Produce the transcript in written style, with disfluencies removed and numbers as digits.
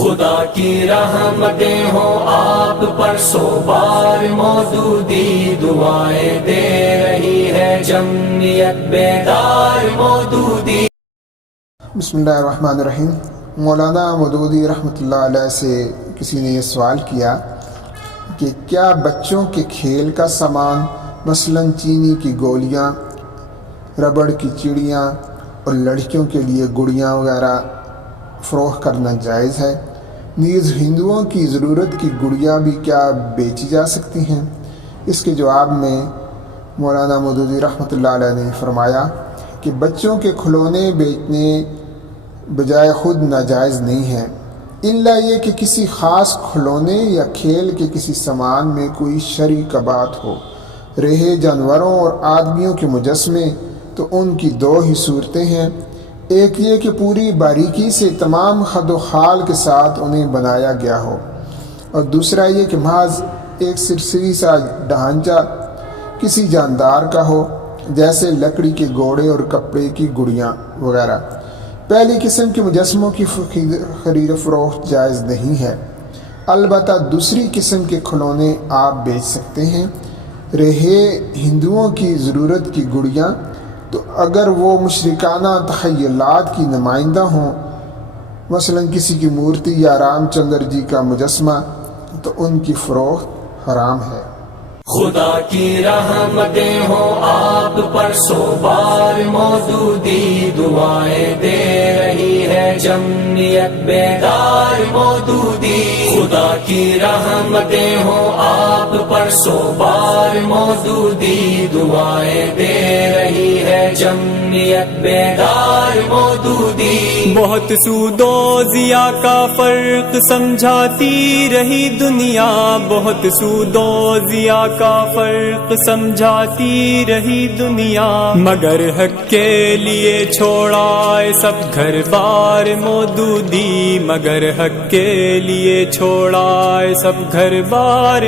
خدا کی رحمتیں ہوں آپ پر سو بار مودودی دعائیں دے رہی ہے جمعیت بیدار مودودی۔ بسم اللہ الرحمن الرحیم۔ مولانا مودودی رحمۃ اللہ علیہ سے کسی نے یہ سوال کیا کہ کیا بچوں کے کھیل کا سامان مثلاً چینی کی گولیاں، ربڑ کی چڑیاں اور لڑکیوں کے لیے گڑیاں وغیرہ فروخت کرنا جائز ہے؟ نیز ہندوؤں کی ضرورت کی گڑیاں بھی کیا بیچی جا سکتی ہیں؟ اس کے جواب میں مولانا مودودی رحمۃ اللہ علیہ نے فرمایا کہ بچوں کے کھلونے بیچنے بجائے خود ناجائز نہیں ہے، الا یہ کہ کسی خاص کھلونے یا کھیل کے کسی سامان میں کوئی شرعی کباہت ہو۔ رہے جانوروں اور آدمیوں کے مجسمے تو ان کی دو ہی صورتیں ہیں، ایک یہ کہ پوری باریکی سے تمام خد و خال کے ساتھ انہیں بنایا گیا ہو، اور دوسرا یہ کہ محض ایک سرسری سا ڈھانچہ کسی جاندار کا ہو، جیسے لکڑی کے گھوڑے اور کپڑے کی گڑیاں وغیرہ۔ پہلی قسم کے مجسموں کی خرید و فروخت جائز نہیں ہے، البتہ دوسری قسم کے کھلونے آپ بیچ سکتے ہیں۔ رہے ہندوؤں کی ضرورت کی گڑیاں، تو اگر وہ مشرکانہ تخیلات کی نمائندہ ہوں، مثلا کسی کی مورتی یا رام چندر جی کا مجسمہ، تو ان کی فروخت حرام ہے۔ خدا کی رحمتیں ہوں آپ پر سو بار مودودی دعائیں دے رہی ہے جمعیت بیدار مودودی۔ خدا کی رحمتیں ہوں آپ پر سو بار مودودی دعائیں دے رہی ہے جمعیت بیدار مودودی۔ بہت سود و ضیاء کا فرق سمجھاتی رہی دنیا، بہت سود و ضیاء کا فرق سمجھاتی رہی دنیا، مگر حق کے لیے چھوڑا سب گھر بار مودودی، مگر حق کے لیے چھوڑا سب گھر بار